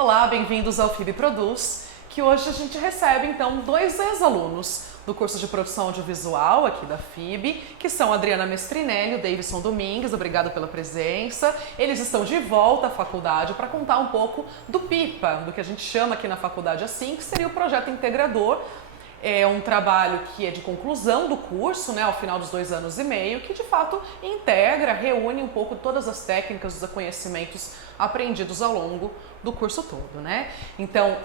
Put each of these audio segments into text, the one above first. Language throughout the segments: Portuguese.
Olá, bem-vindos ao FIB Produz, que hoje a gente recebe então 2 ex-alunos do curso de produção audiovisual aqui da FIB, que são a Adriana Mestrinelli e o Davidson Domingues. Obrigado pela presença. Eles estão de volta à faculdade para contar um pouco do PIPA, do que a gente chama aqui na faculdade assim, que seria o projeto integrador. É um trabalho que é de conclusão do curso, né, ao final dos 2 anos e meio, que de fato integra, reúne um pouco todas as técnicas, os conhecimentos aprendidos ao longo do curso todo, né? Então,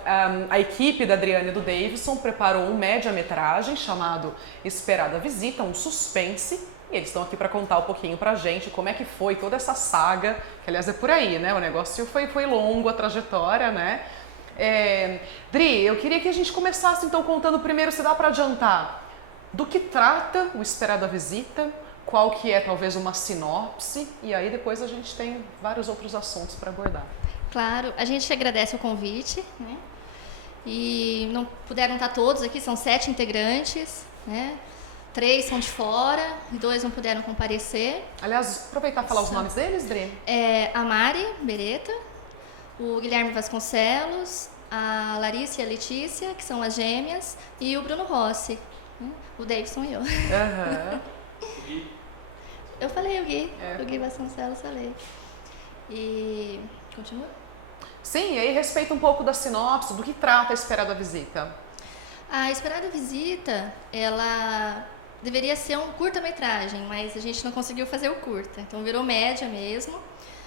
a equipe da Adriana e do Davidson preparou um média-metragem chamado Esperada Visita, um suspense, e eles estão aqui para contar um pouquinho pra gente como é que foi toda essa saga, que aliás é por aí, né? O negócio foi longo, a trajetória, né? Dri, eu queria que a gente começasse então contando primeiro, se dá para adiantar, do que trata o Esperada Visita, qual que é talvez uma sinopse, e aí depois a gente tem vários outros assuntos para abordar. Claro, a gente agradece o convite, né? E não puderam estar todos aqui, são 7 integrantes, né? 3 são de fora e 2 não puderam comparecer. Aliás, aproveitar e falar os nomes deles, Dri. A Mari Beretta, o Guilherme Vasconcelos, a Larissa e a Letícia, que são as gêmeas, e o Bruno Rossi, né? O Davidson e eu. Uhum. Eu falei o Gui, o Gui Vasconcelos falei. E continua? Sim, e aí respeita um pouco da sinopse, do que trata a Esperada Visita. A Esperada Visita, ela deveria ser um curta-metragem, mas a gente não conseguiu fazer o curta, então virou média mesmo.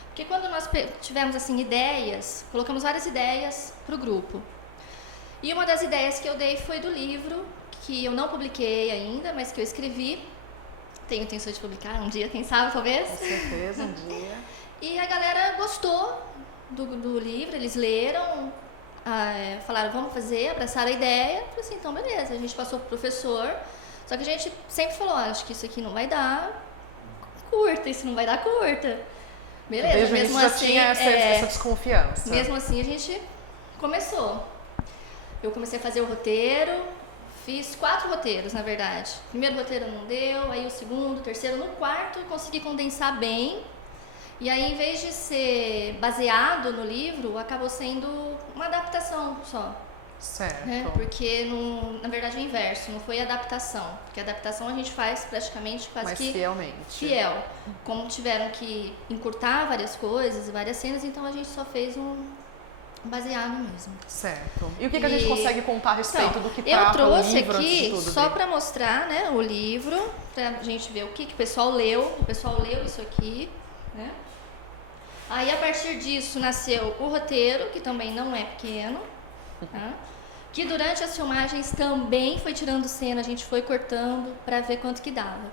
Porque quando nós tivemos assim ideias, colocamos várias ideias para o grupo. E uma das ideias que eu dei foi do livro, que eu não publiquei ainda, mas que eu escrevi. Tenho intenção de publicar um dia, quem sabe, talvez? Com certeza, um dia. E a galera gostou do livro, eles leram, falaram, vamos fazer, abraçaram a ideia. Eu falei assim, então beleza, a gente passou pro professor. Só que a gente sempre falou, acho que isso aqui não vai dar curta, isso não vai dar curta. Beleza, Desde mesmo já assim, tinha essa desconfiança. Mesmo assim a gente começou. Eu comecei a fazer o roteiro, fiz 4 roteiros, na verdade. O primeiro roteiro não deu, aí o segundo, o terceiro, no quarto eu consegui condensar bem. E aí, em vez de ser baseado no livro, acabou sendo uma adaptação só. Certo. Né? Porque, na verdade, é o inverso, não foi adaptação. Porque a adaptação a gente faz praticamente quase mais que fielmente. Fiel. Como tiveram que encurtar várias coisas e várias cenas, então a gente só fez um baseado mesmo. Certo. E o que a gente consegue contar a respeito então, do que eu trata o trouxe livro aqui antes de tudo, só para mostrar, né, o livro, pra gente ver o que o pessoal leu. O pessoal leu isso aqui, né? Aí, a partir disso, nasceu o roteiro, que também não é pequeno, tá? Que durante as filmagens também foi tirando cena, a gente foi cortando para ver quanto que dava.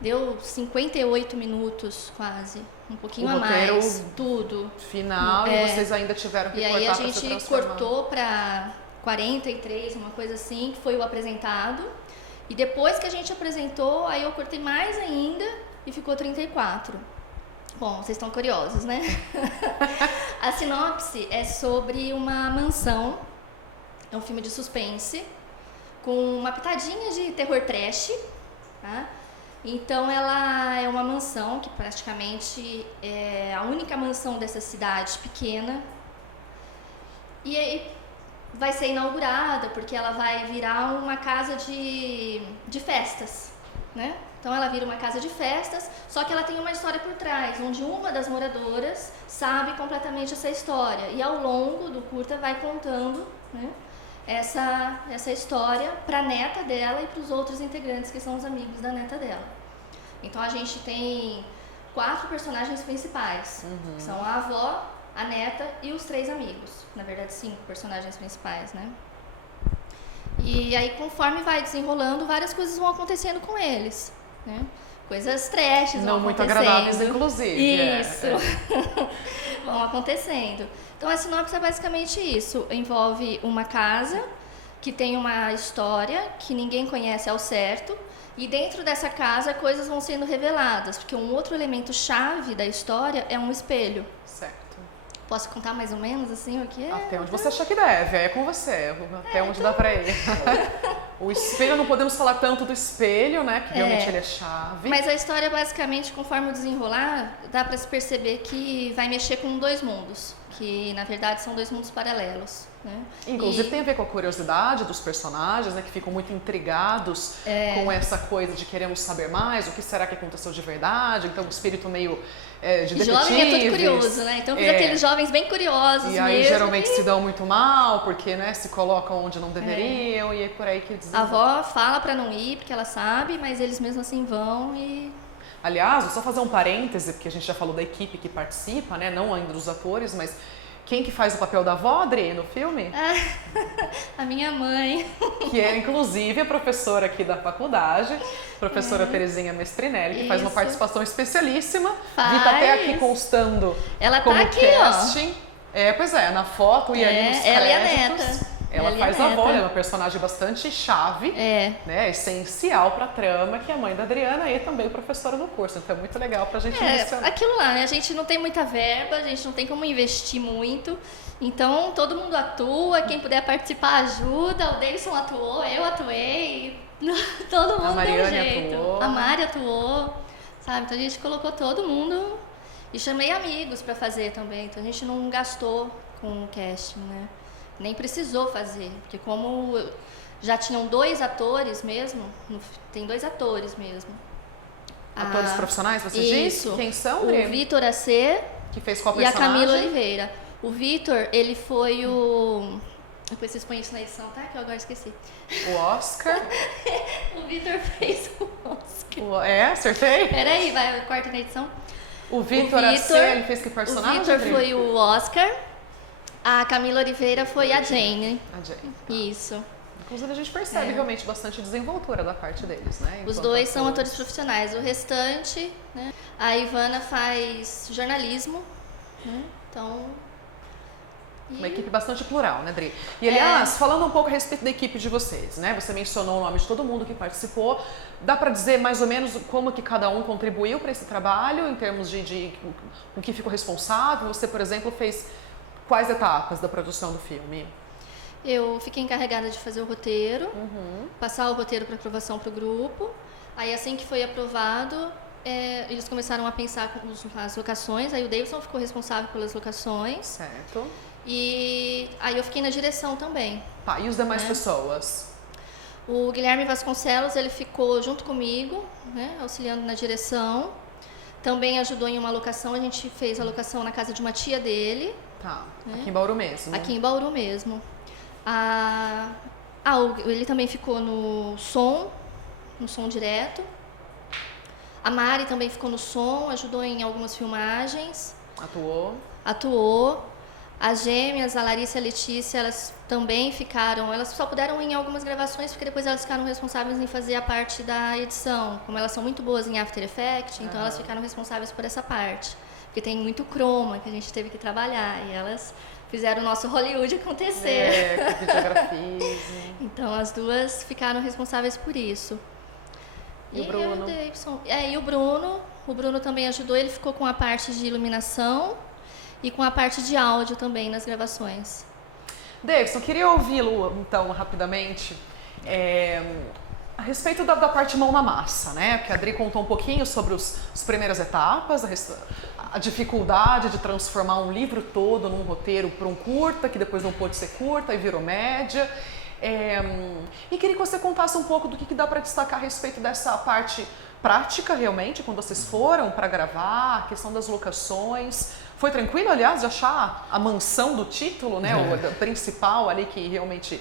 Deu 58 minutos quase, um pouquinho a mais, tudo. Final, e vocês ainda tiveram que cortar. E aí a gente cortou para 43, uma coisa assim, que foi o apresentado. E depois que a gente apresentou, aí eu cortei mais ainda e ficou 34. Bom, vocês estão curiosos, né? A sinopse é sobre uma mansão, é um filme de suspense, com uma pitadinha de terror trash, tá? Então ela é uma mansão que praticamente é a única mansão dessa cidade pequena. E aí vai ser inaugurada porque ela vai virar uma casa de festas, né? Então ela vira uma casa de festas, só que ela tem uma história por trás, onde uma das moradoras sabe completamente essa história. E ao longo do curta vai contando, né, essa história para a neta dela e para os outros integrantes que são os amigos da neta dela. Então a gente tem 4 personagens principais, que são a avó, a neta e os 3 amigos. Na verdade, 5 personagens principais, né? E aí, conforme vai desenrolando, várias coisas vão acontecendo com eles, né? Coisas trashes não vão muito acontecendo. agradáveis, inclusive. Isso. Vão acontecendo. Então, a sinopse é basicamente isso. Envolve uma casa que tem uma história que ninguém conhece ao certo. E dentro dessa casa, coisas vão sendo reveladas. Porque um outro elemento chave da história é um espelho. Certo. Posso contar mais ou menos assim o que é? Até onde você achar que deve, aí é com você. Até onde dá pra ir. O espelho, não podemos falar tanto do espelho, né? Que realmente ele é chave. Mas a história, basicamente, conforme o desenrolar, dá pra se perceber que vai mexer com 2 mundos. que na verdade são dois mundos paralelos, né? Inclusive tem a ver com a curiosidade dos personagens, né, que ficam muito intrigados com essa coisa de queremos saber mais, o que será que aconteceu de verdade, então um espírito meio de detetives. Jovem é tudo curioso, né? Então fiz aqueles jovens bem curiosos e aí mesmo, geralmente se dão muito mal, porque, né, se colocam onde não deveriam, e é por aí que a avó fala pra não ir, porque ela sabe, mas eles mesmo assim vão e... Aliás, vou só fazer um parêntese, porque a gente já falou da equipe que participa, né, não ainda dos atores, mas quem que faz o papel da avó, Adri, no filme? A minha mãe. Que é, inclusive, a professora aqui da faculdade, professora Terezinha Mestrinelli, que faz uma participação especialíssima. Vi tá até aqui constando ela como tá aqui, casting. Pois é, na foto e ali nos créditos. Ela e a neta. Ela faz a avó, ela é uma personagem bastante chave, né, essencial pra trama, que é a mãe da Adriana e também professora no curso. Então é muito legal pra gente mencionar. Aquilo lá, né? A gente não tem muita verba, a gente não tem como investir muito. Então todo mundo atua, quem puder participar ajuda. O Davidson atuou, eu atuei, todo mundo deu um jeito. Atuou. A Mari atuou, sabe? Então a gente colocou todo mundo e chamei amigos pra fazer também. Então a gente não gastou com o casting, né? Nem precisou fazer, porque como já tinham 2 atores mesmo, tem 2 atores mesmo. Atores profissionais, você isso, disse? Quem são? O Vitor AC que fez qual e a personagem? Camila Oliveira. O Vitor, ele foi o... Depois vocês põem isso na edição, tá? Que eu agora esqueci. O Oscar. O Vitor fez o Oscar. Acertei? Peraí, corta na edição. O Vitor AC, ele fez que personagem? O Vitor foi o Oscar. A Camila Oliveira foi a Jane. A Jane. Isso. Inclusive a gente percebe realmente bastante desenvoltura da parte deles, né? Os dois são atores profissionais. O restante, né? A Ivana faz jornalismo, né? Então... Uma equipe bastante plural, né, Dri? E, aliás, falando um pouco a respeito da equipe de vocês, né? Você mencionou o nome de todo mundo que participou. Dá para dizer mais ou menos como que cada um contribuiu para esse trabalho, em termos de o que ficou responsável? Você, por exemplo, fez quais etapas da produção do filme? Eu fiquei encarregada de fazer o roteiro, passar o roteiro para aprovação para o grupo. Aí, assim que foi aprovado, eles começaram a pensar com as locações. Aí o Davidson ficou responsável pelas locações. Certo. E aí eu fiquei na direção também. Tá, e os demais pessoas? O Guilherme Vasconcelos, ele ficou junto comigo, né, auxiliando na direção. Também ajudou em uma locação, a gente fez a locação na casa de uma tia dele. Tá, aqui em Bauru mesmo. Aqui em Bauru mesmo. Ele também ficou no som direto. A Mari também ficou no som, ajudou em algumas filmagens. Atuou. As gêmeas, a Larissa e a Letícia, elas também ficaram, elas só puderam ir em algumas gravações porque depois elas ficaram responsáveis em fazer a parte da edição. Como elas são muito boas em After Effects, então elas ficaram responsáveis por essa parte. Porque tem muito croma que a gente teve que trabalhar e elas fizeram o nosso Hollywood acontecer. Com videografia. Então as duas ficaram responsáveis por isso. E o Bruno? E o Bruno também ajudou, ele ficou com a parte de iluminação e com a parte de áudio também nas gravações. Davidson, queria ouvi-lo então rapidamente a respeito da parte mão na massa, né? Porque a Adri contou um pouquinho sobre as primeiras etapas, a dificuldade de transformar um livro todo num roteiro para um curta, que depois não pôde ser curta e virou média. E queria que você contasse um pouco do que dá para destacar a respeito dessa parte prática realmente, quando vocês foram para gravar, a questão das locações. Foi tranquilo, aliás, de achar a mansão do título, né? O principal ali que realmente,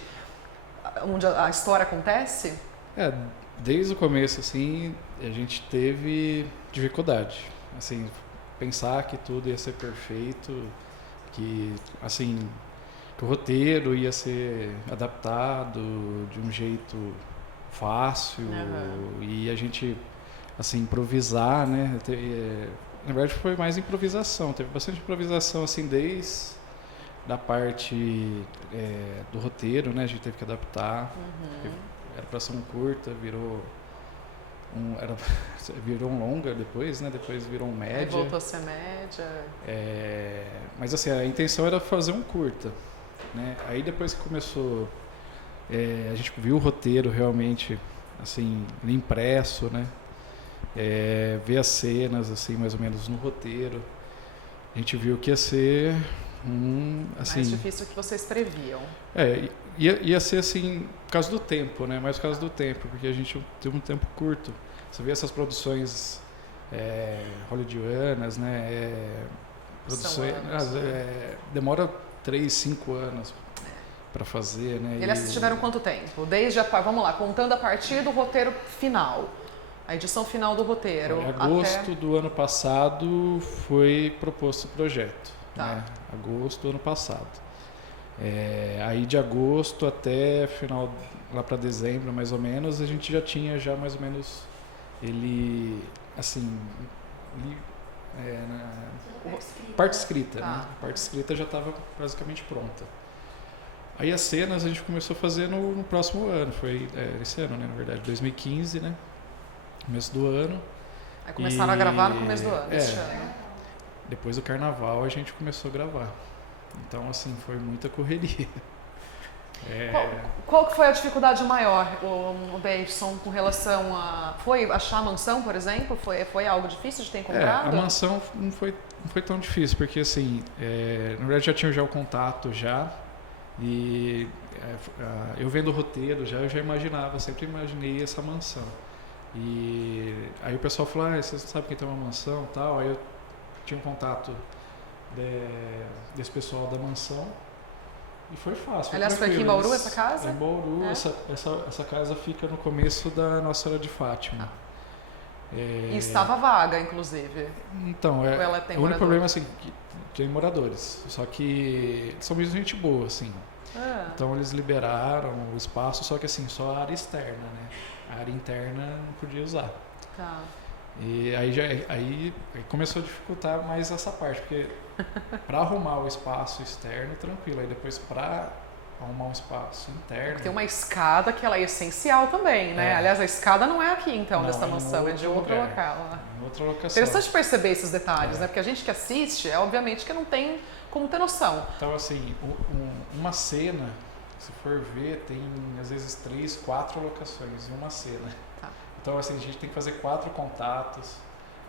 onde a história acontece? Desde o começo, assim, a gente teve dificuldade. Assim, pensar que tudo ia ser perfeito, que, assim, que o roteiro ia ser adaptado de um jeito fácil e a gente, assim, improvisar, né? Na verdade foi mais improvisação, teve bastante improvisação, assim, desde da parte do roteiro, né? A gente teve que adaptar, era para ser um curta, virou um longa depois, né? Depois virou um média. Voltou a ser média. Mas assim, a intenção era fazer um curta, né? Aí depois que começou, a gente viu o roteiro realmente, assim, impresso, né? Ver as cenas, assim, mais ou menos no roteiro. A gente viu que ia ser assim, mais difícil que vocês previam. Ia ser assim, por causa do tempo, né? Mais por causa do tempo, porque a gente tem um tempo curto. Você vê essas produções hollywoodianas, né? Produções, demora 3, 5 anos para fazer, né? Eles tiveram quanto tempo? Vamos lá, contando a partir do roteiro final. A edição final do roteiro. Em agosto do ano passado foi proposto o projeto. Tá. Né? Agosto do ano passado. Aí de agosto até final, lá para dezembro mais ou menos, a gente já tinha mais ou menos ele, assim, parte escrita. Tá. Né? A parte escrita já estava basicamente pronta. Aí as cenas a gente começou a fazer no próximo ano, foi esse ano, né, na verdade, 2015, né? Começo do ano. Aí começaram a gravar no começo do ano, este ano. Depois do carnaval a gente começou a gravar. Então, assim, foi muita correria. Qual que foi a dificuldade maior, o Davidson, com relação a... Foi achar a mansão, por exemplo? Foi algo difícil de ter encontrado? A mansão não foi tão difícil, porque, assim, na verdade já tinha o contato já. E eu vendo o roteiro eu já imaginava, sempre imaginei essa mansão. E aí o pessoal falou, você sabe que tem uma mansão e tal. Aí eu tinha um contato desse pessoal da mansão e foi fácil. Aliás, foi aqui em Bauru essa casa? Em Bauru, essa casa fica no começo da Nossa Senhora de Fátima. E estava vaga, inclusive. Então, o único problema assim, que tem moradores, só que são mesmo gente boa, assim. Então eles liberaram o espaço, só que assim, só a área externa, né? A área interna não podia usar. Tá. E aí começou a dificultar mais essa parte, porque para arrumar o espaço externo, tranquilo. Aí depois para arrumar um espaço interno... Tem uma escada que ela é essencial também, né? Aliás, a escada não é aqui, então, desta mansão, é de outro local. Em outra locação. Interessante perceber esses detalhes, né? Porque a gente que assiste, obviamente que não tem como ter noção. Então, assim, uma cena, se for ver, tem às vezes 3, 4 locações em uma cena. Tá. Então, assim, a gente tem que fazer 4 contatos,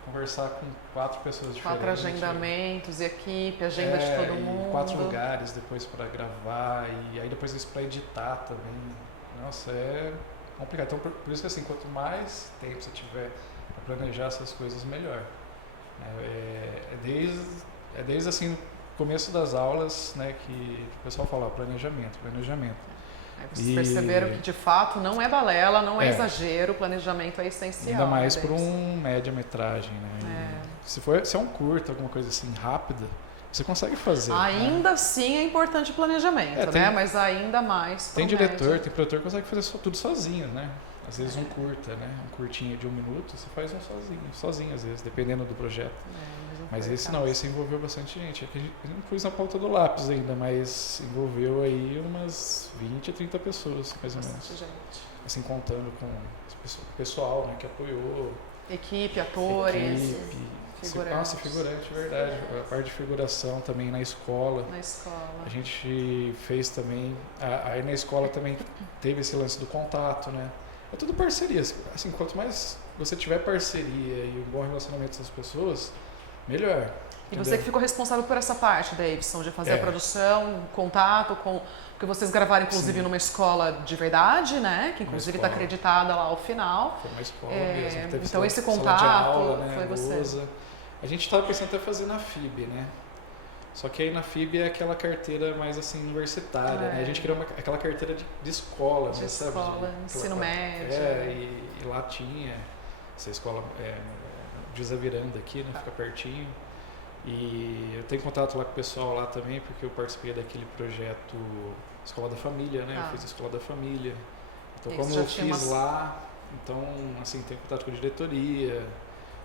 conversar com 4 pessoas diferentes. 4 agendamentos e equipe, agenda de todo mundo. 4 lugares depois para gravar e aí depois isso para editar também. Nossa, é complicado. Então, por isso que assim, quanto mais tempo você tiver para planejar essas coisas, melhor. Desde assim, o começo das aulas, né, que o pessoal fala, planejamento. Aí vocês perceberam que de fato não é balela, não é exagero, o planejamento é essencial. Ainda mais por um média-metragem, né? Se é um curto, alguma coisa assim rápida, você consegue fazer. Ainda assim é importante o planejamento, né? Mas ainda mais. Tem diretor, tem produtor que consegue fazer tudo sozinho, né? Às vezes um curta, né? Um curtinho de 1 minuto, você faz um sozinho às vezes, dependendo do projeto. Mas esse não, esse envolveu bastante gente. É que a gente não pôs na ponta do lápis ainda, mas envolveu aí umas 20, 30 pessoas, mais ou menos. Gente. Assim, contando com o pessoal, né, que apoiou. Equipe, atores, figurantes. Nossa, figurante, verdade. A parte de figuração também na escola. A gente fez também, aí na escola também teve esse lance do contato, né? É tudo parceria. Assim, quanto mais você tiver parceria e um bom relacionamento com as pessoas, melhor. E você que ficou responsável por essa parte, Davidson, de fazer a produção, contato com... Porque vocês gravaram, inclusive, numa escola de verdade, né? Que, inclusive, está acreditada lá ao final. Foi uma escola mesmo. Teve então, esse contato sala de aula, né? foi você. A gente estava pensando até fazer na FIB, né? Só que aí na FIB é aquela carteira mais, assim, universitária, né? A gente queria aquela carteira de escola, de né? escola, ensino médio. E lá tinha essa escola... José Viranda aqui, né? Fica pertinho. E eu tenho contato lá com o pessoal lá também, porque eu participei daquele projeto Escola da Família, né? Eu fiz a Escola da Família. Então, como eu fiz lá, então, assim, tenho contato com a diretoria.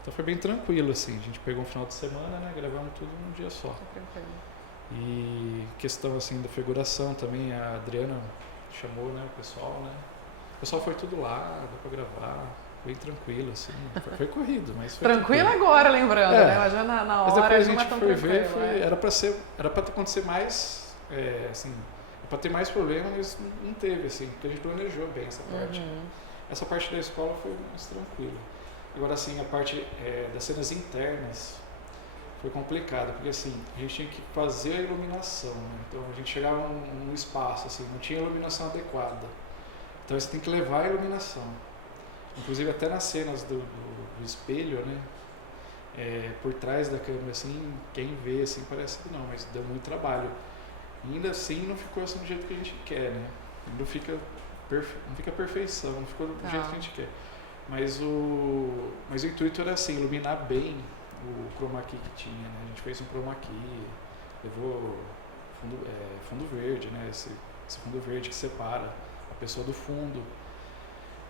Então foi bem tranquilo, assim. A gente pegou um final de semana, né? Gravamos tudo num dia só. E questão, assim, da figuração também, a Adriana chamou, né? O pessoal, né? O pessoal foi tudo lá, deu pra gravar. Bem tranquilo, assim. Foi corrido, mas foi tranquilo agora, lembrando, né? Mas já na hora mas depois não a gente é tão foi ver, tranquilo. era pra acontecer mais, assim, pra ter mais problema, mas não teve, assim, porque a gente planejou bem essa parte. Essa parte da escola foi mais tranquila. Agora, assim, a parte das cenas internas, foi complicado, porque assim, a gente tinha que fazer a iluminação, né? Então a gente chegava num espaço, assim, não tinha iluminação adequada. Então você tem que levar a iluminação. Inclusive até nas cenas do espelho, né? Por trás da câmera, assim, quem vê, assim, parece que não, mas deu muito trabalho. E ainda assim não ficou assim do jeito que a gente quer, né? Não fica perfeição, não ficou do jeito que a gente quer. Mas o intuito era assim, iluminar bem o chroma key que tinha, né? A gente fez um chroma key, levou fundo verde, né? Esse fundo verde que separa a pessoa do fundo.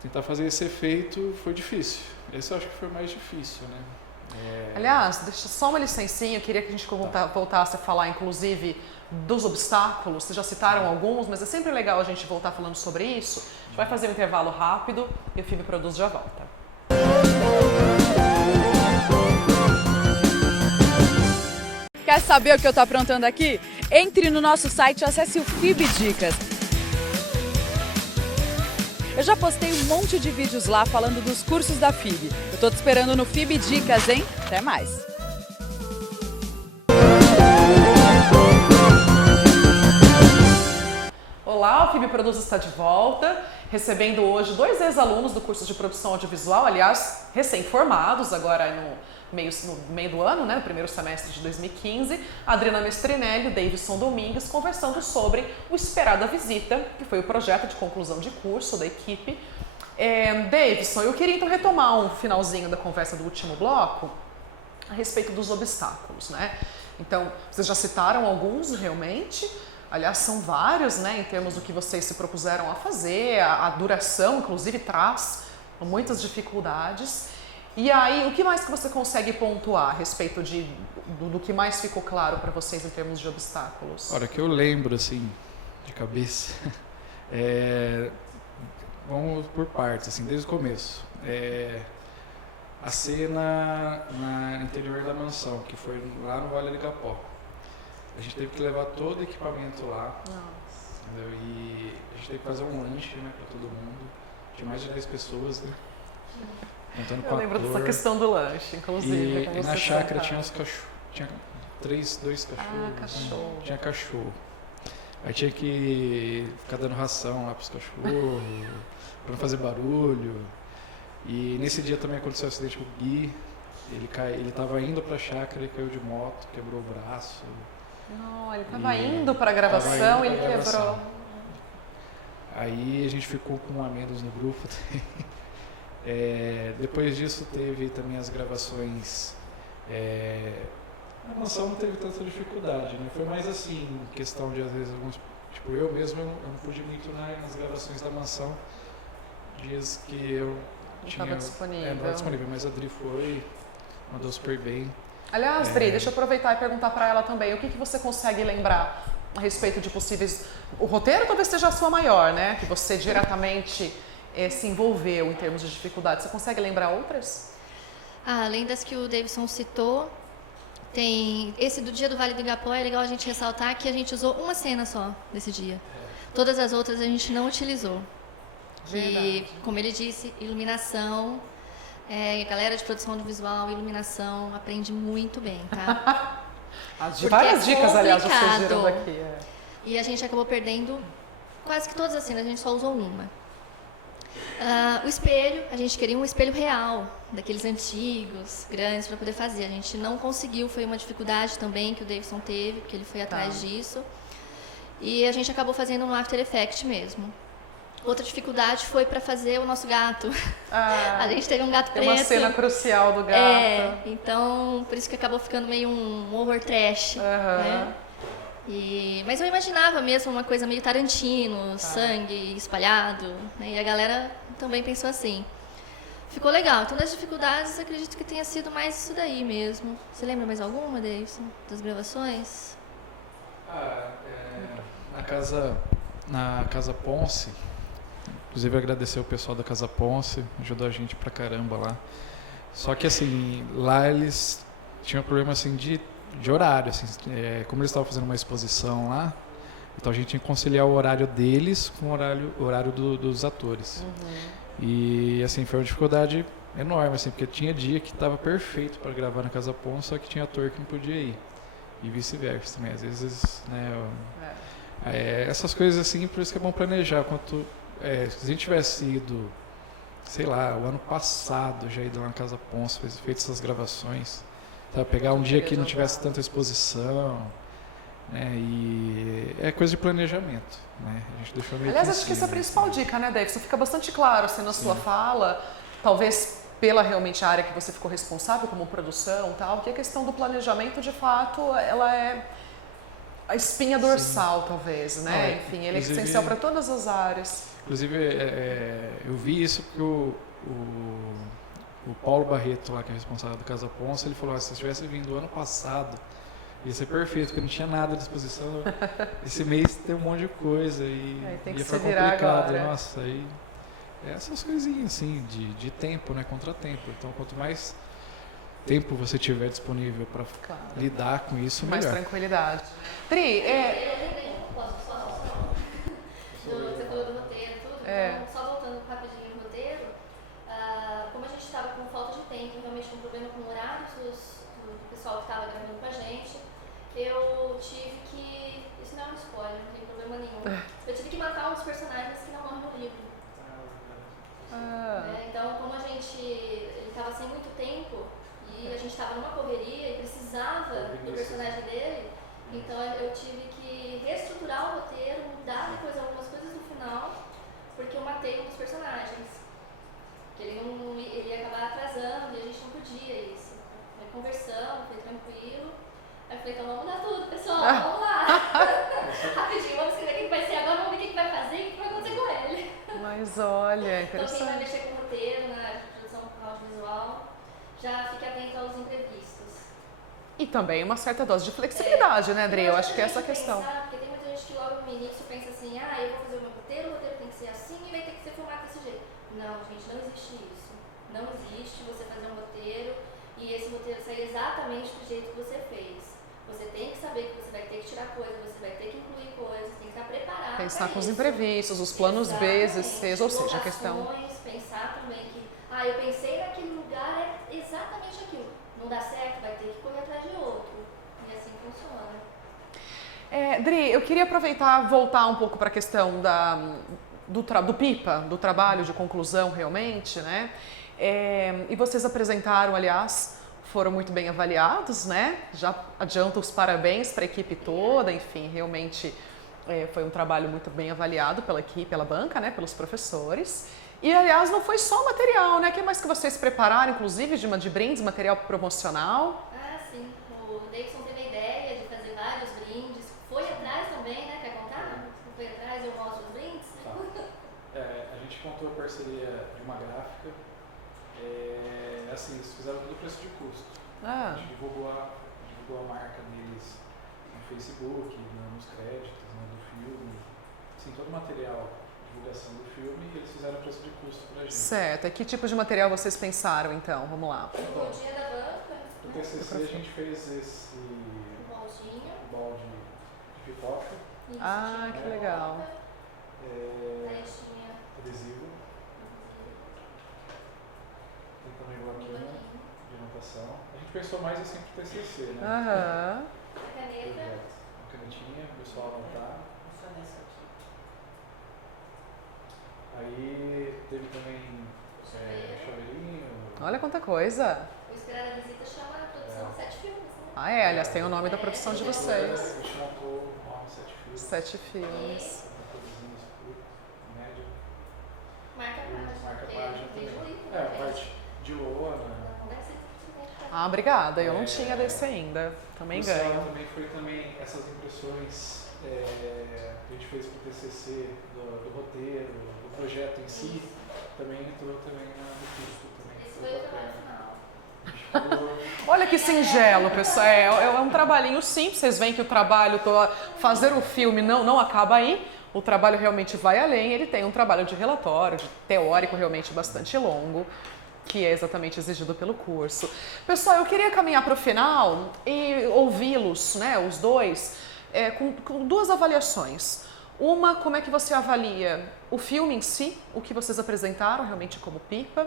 Tentar fazer esse efeito foi difícil. Esse eu acho que foi o mais difícil, né? Aliás, deixa só uma licencinha, eu queria que a gente voltasse a falar, inclusive, dos obstáculos. Vocês já citaram alguns, mas é sempre legal a gente voltar falando sobre isso. A gente vai fazer um intervalo rápido e o FIB Produz já volta. Quer saber o que eu tô aprontando aqui? Entre no nosso site e acesse o FIB Dicas. Eu já postei um monte de vídeos lá falando dos cursos da FIB. Eu tô te esperando no FIB Dicas, hein? Até mais! Olá, o FIB Produz está de volta, recebendo hoje 2 ex-alunos do curso de produção audiovisual, aliás, recém-formados, agora no meio do ano, né, no primeiro semestre de 2015, a Adriana Mestrinelli e o Davidson Domingues conversando sobre o Esperada Visita, que foi o projeto de conclusão de curso da equipe. Davidson, eu queria então retomar um finalzinho da conversa do último bloco a respeito dos obstáculos, né? Então, vocês já citaram alguns realmente, aliás, são vários, né, em termos do que vocês se propuseram a fazer, a duração, inclusive, traz muitas dificuldades. E aí, o que mais que você consegue pontuar a respeito do que mais ficou claro para vocês em termos de obstáculos? Olha, que eu lembro, assim, de cabeça, vamos por partes, assim, desde o começo. A cena no interior da mansão, que foi lá no Vale do Igapó. A gente teve que levar todo o equipamento lá. Nossa. Entendeu? E a gente teve que fazer um lanche, né, para todo mundo. Tinha mais de 10 pessoas, né? Contando com Eu lembro dessa questão do lanche, inclusive. E na chácara tinha os cachorros. Tinha dois cachorros. Ah, cachorro. Tinha cachorro. Aí tinha que ficar dando ração lá pros cachorros, pra não fazer barulho. E nesse dia também aconteceu um acidente com o Gui. Ele tava indo pra chácara e caiu de moto, quebrou o braço. Não, ele estava indo para a gravação e ele quebrou. Aí a gente ficou com menos no grupo. Depois disso teve também as gravações. A mansão não teve tanta dificuldade, né? Foi mais assim, questão de às vezes tipo, eu mesmo eu não pude muito nas gravações da mansão. Dias que eu Estava disponível. Não estava disponível, mas a Dri foi, mandou super bem. Aliás, Dri, deixa eu aproveitar e perguntar para ela também, o que você consegue lembrar a respeito de possíveis... O roteiro talvez seja a sua maior, né? Que você diretamente se envolveu em termos de dificuldade. Você consegue lembrar outras? Além das que o Davidson citou, tem esse do dia do Vale do Igapó, é legal a gente ressaltar que a gente usou uma cena só desse dia. Todas as outras a gente não utilizou. E, como ele disse, iluminação... a galera de produção audiovisual, iluminação, aprende muito bem, tá? Várias dicas, aliás, vocês viram daqui. E a gente acabou perdendo quase que todas as cenas, a gente só usou uma. O espelho, a gente queria um espelho real, daqueles antigos, grandes, para poder fazer. A gente não conseguiu, foi uma dificuldade também que o Davidson teve, porque ele foi atrás disso. E a gente acabou fazendo um After Effects mesmo. Outra dificuldade foi para fazer o nosso gato. A gente teve um gato preto. Tem uma cena crucial do gato. Então, por isso que acabou ficando meio um horror trash. Né? Mas eu imaginava mesmo uma coisa meio Tarantino, sangue espalhado. Né? E a galera também pensou assim. Ficou legal. Então, das dificuldades, acredito que tenha sido mais isso daí mesmo. Você lembra mais alguma, Davidson, das gravações? Na Casa Ponce, inclusive agradecer o pessoal da Casa Ponce, ajudou a gente pra caramba lá. Só que assim, lá eles tinham um problema assim de horário, assim, como eles estavam fazendo uma exposição lá, então a gente tinha que conciliar o horário deles com o horário dos atores. E assim, foi uma dificuldade enorme, assim, porque tinha dia que estava perfeito para gravar na Casa Pons, só que tinha ator que não podia ir. E vice-versa também. Às vezes, né, essas coisas assim, por isso que é bom planejar. Se a gente tivesse ido, sei lá, o ano passado, já ido lá na Casa Pons, feito essas gravações, sabe, pegar um dia que não tivesse tanta exposição, né, e é coisa de planejamento, né? A gente deixou meio Aliás, acho que essa é a principal dica, né, Davidson? Fica bastante claro assim na sua fala, talvez pela realmente a área que você ficou responsável como produção e tal, que a questão do planejamento, de fato, ela é a espinha dorsal, talvez, né? Enfim, ele é essencial para todas as áreas. Inclusive, eu vi isso porque o Paulo Barreto, lá, que é responsável do Casa Pons, ele falou, se você tivesse vindo ano passado, ia ser perfeito, porque não tinha nada à disposição. Esse mês tem um monte de coisa e tem que ia se ficar virar complicado. agora. Nossa, aí essas coisinhas assim, de tempo, né? Contratempo. Então, quanto mais tempo você tiver disponível para lidar com isso, mais melhor. tranquilidade. Dri, Eu lembrei, você falou do roteiro, tudo. Então, só voltando rapidinho no roteiro, como a gente estava com falta de tempo, realmente com problema com o horário do pessoal que estava gravando com a gente, eu tive que, isso não é um spoiler, não tem problema nenhum, eu tive que matar um dos personagens que não morre no livro. Então, como ele estava sem muito tempo e a gente estava numa correria e precisava do personagem dele, então eu tive que reestruturar o roteiro, mudar depois algumas coisas no final, porque eu matei um dos personagens. Que ele ia acabar atrasando e a gente não podia isso. Aí conversamos, foi tranquilo. Aí eu falei, então vamos mudar tudo, pessoal, vamos lá. Rapidinho, vamos escrever o que vai ser agora, vamos ver o que vai fazer e o que vai acontecer com ele. mas olha, Então quem vai interessante. mexer com o roteiro, na produção audiovisual, já fique atento aos imprevistos. E também uma certa dose de flexibilidade, né, Adri? Eu acho que é essa a questão. Porque tem muita gente que logo no início pensa assim, eu vou fazer o meu roteiro tem que ser assim e vai ter que ser filmado desse jeito. Não, gente, não existe isso. Não existe você fazer um roteiro e esse roteiro sair exatamente do jeito que você fez. Você tem que saber que você vai ter que tirar coisas, você vai ter que incluir coisas, tem que estar preparado. Pensar com os isso. imprevistos, os planos B, Exatamente. Cs, ou seja, a questão. Locações, pensar também que, eu pensei naquele lugar, é exatamente aquilo. Não dá certo, vai ter que correr atrás de outro. E assim funciona. Dri, eu queria aproveitar, voltar um pouco para a questão do PIPA, do trabalho de conclusão realmente, né? E vocês apresentaram, aliás, foram muito bem avaliados, né? Já adianto os parabéns para a equipe toda, enfim, realmente foi um trabalho muito bem avaliado pela equipe, pela banca, né? Pelos professores. E, aliás, não foi só o material, né? O que mais que vocês prepararam, inclusive, de brindes, material promocional? Sim. O Davidson teve a ideia de fazer vários brindes. Foi atrás também, né? Quer contar? Foi atrás, eu mostro os brindes. A gente contou a parceria de uma gráfica. Assim, eles fizeram todo o preço de custo. A gente divulgou a marca deles no Facebook, nos créditos, né, do filme. Assim, todo o material de divulgação do filme, e eles fizeram o preço de custo pra gente. Certo. E que tipo de material vocês pensaram, então? Vamos lá. No dia da banca. No TCC a gente fez esse balde de pipoca. Que legal. Aí tinha Adesivo. Tem também bloquinho de anotação. A gente pensou mais assim pro TCC, né? caneta. Uma canetinha, o pessoal anotar. Aí teve também chaveirinho. Olha quanta coisa. O Esperar a Visita chama a produção 7 filmes, né? Aliás, tem o nome da produção de vocês. A gente montou 7 filmes. 7 filmes. Produzindo curto, médio. Marca página também. A parte de lona. Obrigada. Eu não tinha desse ainda. Também ganho. Também foi essas impressões que a gente fez pro TCC, do roteiro, do projeto em si, também entrou também no custo. Esse foi o trabalho final. Olha que singelo, pessoal. É um trabalhinho simples. Vocês veem que o trabalho, fazer o filme não acaba aí. O trabalho realmente vai além. Ele tem um trabalho de relatório, de teórico realmente bastante longo, que é exatamente exigido pelo curso. Pessoal, eu queria caminhar para o final e ouvi-los, né, os dois, com duas avaliações. Uma, como é que você avalia o filme em si, o que vocês apresentaram realmente como PIPA,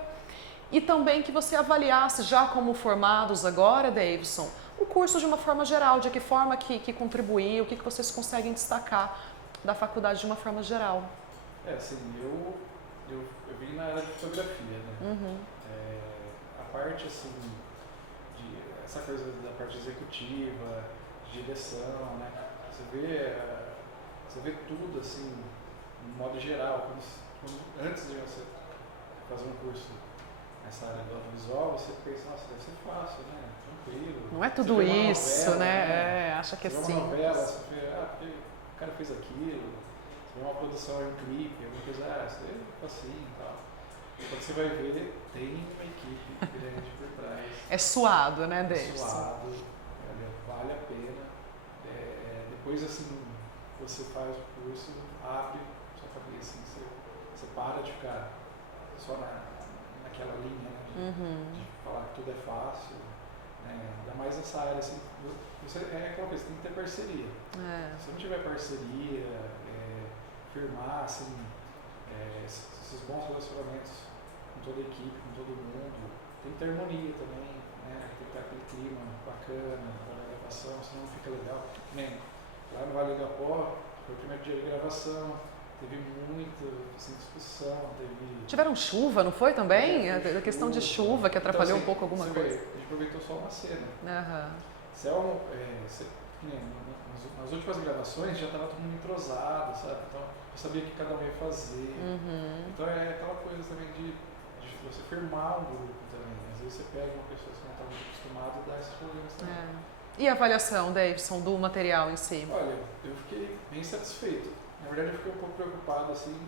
e também que você avaliasse, já como formados agora, Davidson, o curso de uma forma geral, de que forma que contribuiu, o que vocês conseguem destacar da faculdade de uma forma geral. Assim, eu vim na área de fotografia, né? A parte, assim, essa coisa da parte executiva, de direção, né? Você vê tudo, assim, de modo geral. Antes de você fazer um curso nessa área do audiovisual, você pensa, nossa, deve ser fácil, né? Tranquilo. Não é tudo isso, novela, né? Acha que é simples. simples. Uma novela, você vê, porque o cara fez aquilo. Você vê uma produção, um clipe, alguma coisa, isso aí é assim e tal. E quando você vai ver, tem uma equipe grande por trás. É suado, né, É Davidson? suado, vale a pena. Depois, assim, você faz o curso, abre sua cabeça, assim, você para de ficar só naquela linha, né, de falar que tudo é fácil, né, ainda mais nessa área, assim, é aquela coisa, tem que ter parceria. Se não tiver parceria, firmar, assim, esses bons relacionamentos com toda a equipe, com todo mundo, tem que ter harmonia também, né, tem que ter aquele clima bacana para a gravação, senão não fica legal. Lá no Vale do Igapó, foi o primeiro dia de gravação, teve muita assim, discussão, Tiveram chuva, não foi também? A questão de chuva que atrapalhou então, assim, um pouco alguma coisa. A gente aproveitou só uma cena. Nas últimas gravações já estava todo mundo entrosado, sabe? Então eu sabia o que cada um ia fazer. Então é aquela coisa também de você firmar um grupo também. Às vezes você pega uma pessoa que não está muito acostumada e dá esses problemas também. E a avaliação, Davidson, do material em si? Olha, eu fiquei bem satisfeito. Na verdade, eu fiquei um pouco preocupado, assim,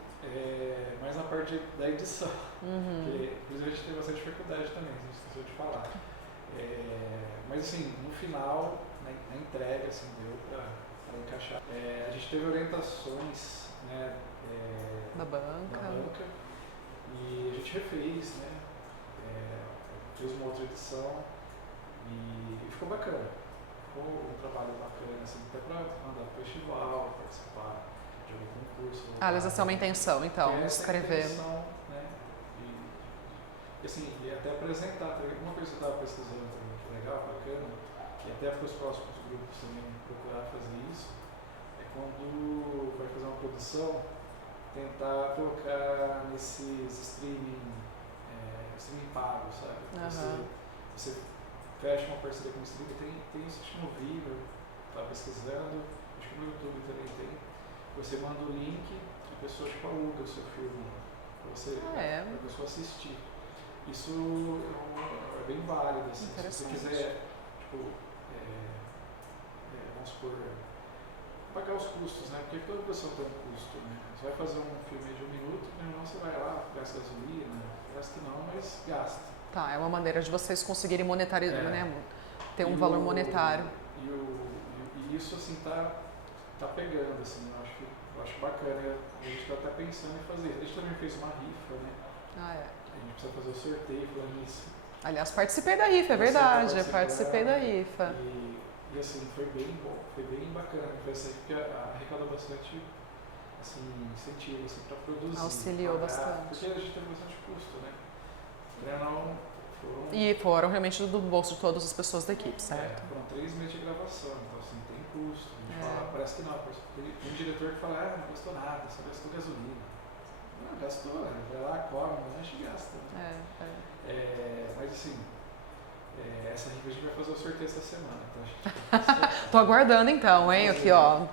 mais na parte da edição. Porque, inclusive, a gente teve bastante dificuldade também, a gente esqueceu de falar. Mas, assim, no final, na entrega, assim, deu para encaixar. A gente teve orientações, né, da banca. E a gente refez, né, fez uma outra edição e ficou bacana. Ficou um trabalho bacana, assim, até para mandar para o festival, participar de algum concurso. Essa é uma intenção, então, escrever. Intenção, né? E assim, e até apresentar. Uma coisa que eu estava pesquisando também, que é legal, bacana, e até para os próximos grupos também procurar fazer isso, é quando vai fazer uma produção, tentar colocar nesses streaming pago, sabe? Você fecha uma parceria com o streaming, tem isso no Vimeo, estava pesquisando, acho que no YouTube também tem. Você manda o link, a pessoa aluga o seu filme para a pessoa assistir. Isso é bem válido, assim, se você quiser, vamos supor, pagar os custos, né? Porque toda pessoa tem um custo, né? Você vai fazer um filme de 1 minuto, você vai lá, gasta gasolina, gasta não, mas gasta. Tá, é uma maneira de vocês conseguirem monetarizar, né? Ter um valor monetário. E isso, assim, tá pegando, assim, eu acho bacana. A gente está até pensando em fazer. A gente também fez uma rifa, né? A gente precisa fazer o sorteio falando isso. Aliás, participei da rifa, é verdade. Eu participei da rifa. E assim, foi bem bom, foi bem bacana. Foi essa rifa que arrecadou bastante, assim, incentivo, assim, para produzir. Auxiliou bastante. Porque a gente teve bastante custo, né? E foram realmente do bolso de todas as pessoas da equipe, certo? Foram 3 meses de gravação, então assim, tem custo. A gente fala, parece que não, tem um diretor que fala, não gastou nada, só gastou gasolina. Não, gastou, né? Vai lá, come, mas a gente gasta. Né? Mas assim, essa rifa a gente vai fazer o sorteio essa semana, então a gente Tô aguardando então, hein? Aqui, ó.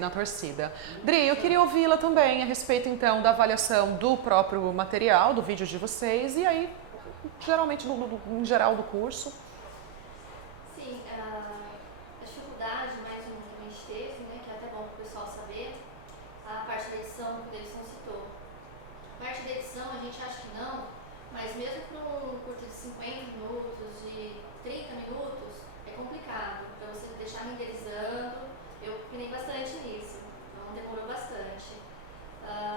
Na torcida. Dri, eu queria ouvi-la também a respeito, então, da avaliação do próprio material, do vídeo de vocês, e aí, geralmente, em geral, do curso. Sim, a dificuldade, mais um que a gente teve, né, que é até bom para o pessoal saber, a parte da edição, que o Davidson citou. A parte da edição, a gente acha que não, mas mesmo para um curto de 50 minutos, de 30 minutos, é complicado, para você deixar renderizando. Eu pinei bastante nisso, então demorou bastante.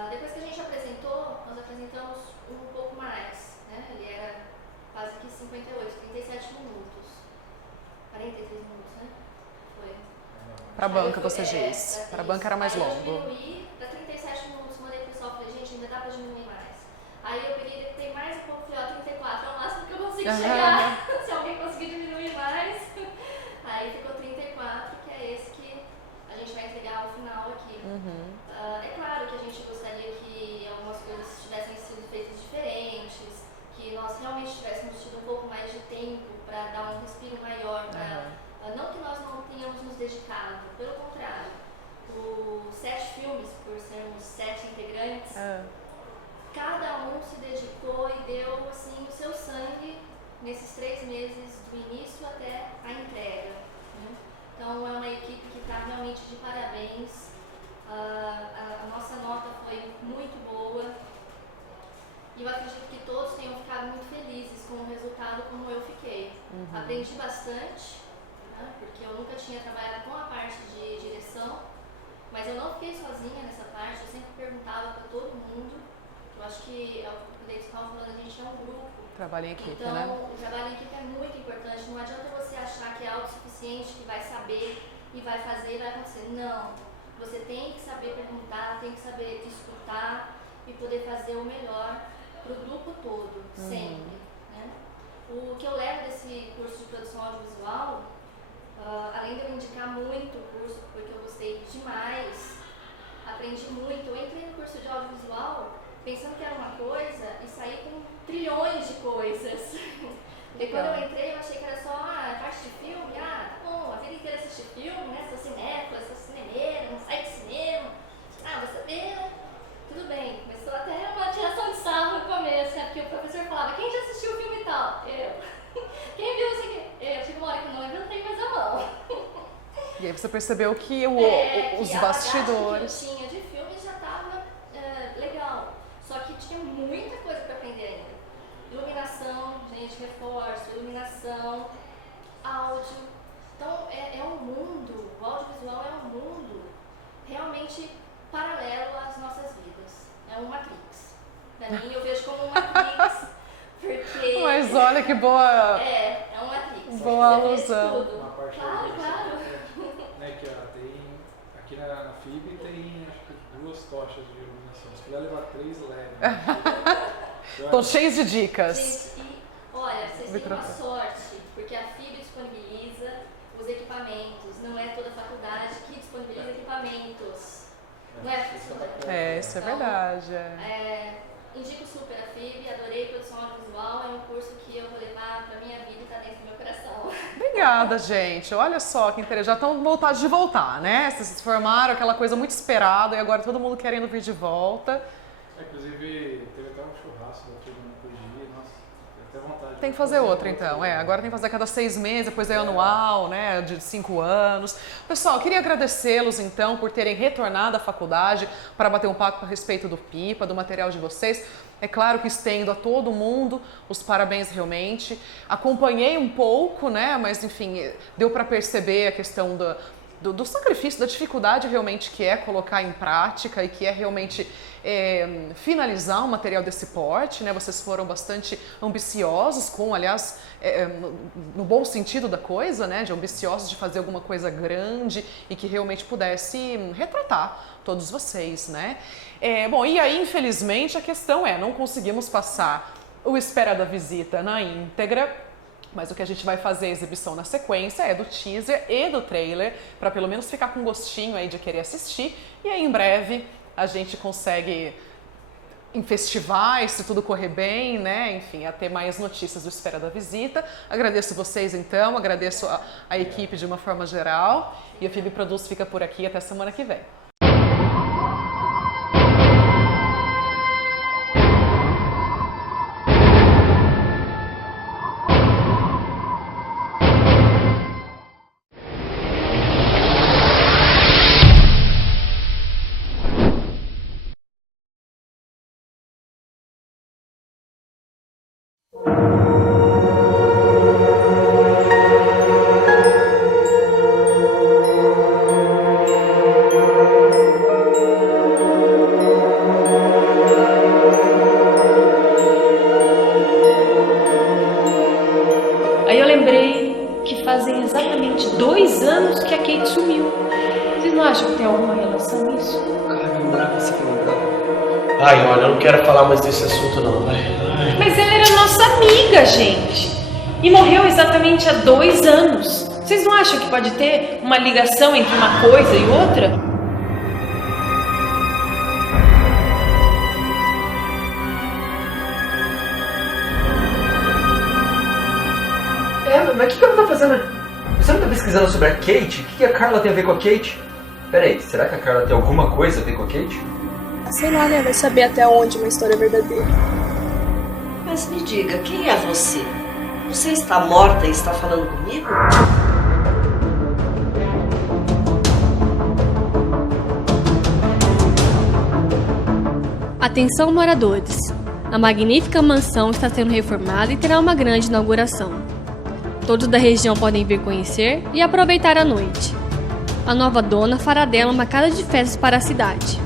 Depois que a gente apresentou, nós apresentamos um pouco mais, né? Ele era quase que 58, 37 minutos. 43 minutos, né? Foi. Para a banca, você diz. Para a banca era mais longo. Eu diminuí para 37 minutos, mandei pro pessoal, falei, gente, ainda dá para diminuir mais. Aí eu peguei, tem mais um pouco, falei, chegar, se alguém conseguir diminuir mais. Aí ficou 34, que é esse que a gente vai entregar ao final aqui. É claro que a gente gostaria que algumas coisas tivessem sido feitas diferentes, que nós realmente tivéssemos tido um pouco mais de tempo para dar um respiro maior, não que nós não tenhamos nos dedicado, pelo contrário. Os 7 filmes, por sermos 7 integrantes, cada um se dedicou e deu assim o seu sangue nesses 3 meses do início até a entrega, né? Então é uma equipe que está realmente de parabéns. A nossa nota foi muito boa e eu acredito que todos tenham ficado muito felizes com o resultado como eu fiquei. Aprendi bastante, né? Porque eu nunca tinha trabalhado com a parte de direção, mas eu não fiquei sozinha nessa parte, eu sempre perguntava para todo mundo. Eu acho que é o que o David estava falando, a gente é um grupo. Trabalho em equipe, então, né? o trabalho em equipe é muito importante. Não adianta você achar que é autossuficiente, que vai saber e vai fazer e vai acontecer. Não. Você tem que saber perguntar, tem que saber escutar e poder fazer o melhor para o grupo todo, sempre. Né? O que eu levo desse curso de produção audiovisual, além de eu indicar muito o curso, porque eu gostei demais, aprendi muito. Eu entrei no curso de audiovisual pensando que era uma coisa e saí com trilhões de coisas. E quando eu entrei, eu achei que era só a parte de filme. Tá bom, a vida inteira assistir filme, né? Sou cinéfila, sou cinemeira, não sai de cinema. Vou saber, tudo bem. Começou até uma tiração de sarro no começo, né? Porque o professor falava, quem já assistiu o filme e tal? Eu. Quem viu isso aqui? Eu. Tive uma hora que eu não levantei mais a mão. E aí você percebeu que os que bastidores... que eu tinha de filme já estava legal. Só que tinha muita coisa para aprender ainda. Iluminação, gente, reforço, iluminação, áudio. Então é um mundo, o audiovisual é um mundo realmente paralelo às nossas vidas. É um Matrix. Pra mim, eu vejo como um Matrix, porque... Mas olha que boa... É um Matrix. Boa alusão. Uma parte Claro. Né, que tem, aqui na FIB tem acho que 2 tochas de iluminação. Se puder levar 3, leve. Estão cheios de dicas. Gente, olha, vocês têm uma sorte, porque a FIB disponibiliza os equipamentos, não é toda faculdade que disponibiliza equipamentos. Não é, professora? Isso é verdade. Indico super a FIB, adorei produção audiovisual, é um curso que eu vou levar pra minha vida e tá dentro do meu coração. Obrigada, gente. Olha só que interessante. Já estão vontade de voltar, né? Vocês se formaram, aquela coisa muito esperada e agora todo mundo querendo vir de volta. Inclusive, teve até um churrasco aqui no dia, nossa, tem até vontade. Tem que fazer outra, então. Agora tem que fazer a cada 6 meses, depois é anual, né, de 5 anos. Pessoal, queria agradecê-los, então, por terem retornado à faculdade para bater um papo a respeito do PIPA, do material de vocês. É claro que estendo a todo mundo os parabéns realmente. Acompanhei um pouco, né, mas, enfim, deu para perceber a questão do sacrifício, da dificuldade realmente que é colocar em prática e que é realmente finalizar um material desse porte, né? Vocês foram bastante ambiciosos aliás, no bom sentido da coisa, né? De ambiciosos de fazer alguma coisa grande e que realmente pudesse retratar todos vocês, né? Bom, e aí, infelizmente, a questão não conseguimos passar o Espera da Visita na íntegra, mas o que a gente vai fazer a exibição na sequência é do teaser e do trailer, para pelo menos ficar com gostinho aí de querer assistir. E aí, em breve, a gente consegue, em festivais, se tudo correr bem, né? Enfim, a ter mais notícias do Espera da Visita. Agradeço vocês, então, agradeço a equipe de uma forma geral. E a FIB Produz fica por aqui até semana que vem. Aí eu lembrei que fazem exatamente 2 anos que a Kate sumiu. Vocês não acham que tem alguma relação nisso? Caramba, você que lembrava. Ai, olha, eu não quero falar mais desse assunto não, vai. Mas ela era nossa amiga, gente. e morreu exatamente há 2 anos. Vocês não acham que pode ter uma ligação entre uma coisa e outra? Mas o que ela tá fazendo? Você não tá pesquisando sobre a Kate? O que a Carla tem a ver com a Kate? Peraí, será que a Carla tem alguma coisa a ver com a Kate? Sei lá, né? Vai saber até onde uma história é verdadeira. Mas me diga, quem é você? Você está morta e está falando comigo? Atenção, moradores! A magnífica mansão está sendo reformada e terá uma grande inauguração. Todos da região podem vir conhecer e aproveitar a noite. A nova dona fará dela uma casa de festas para a cidade.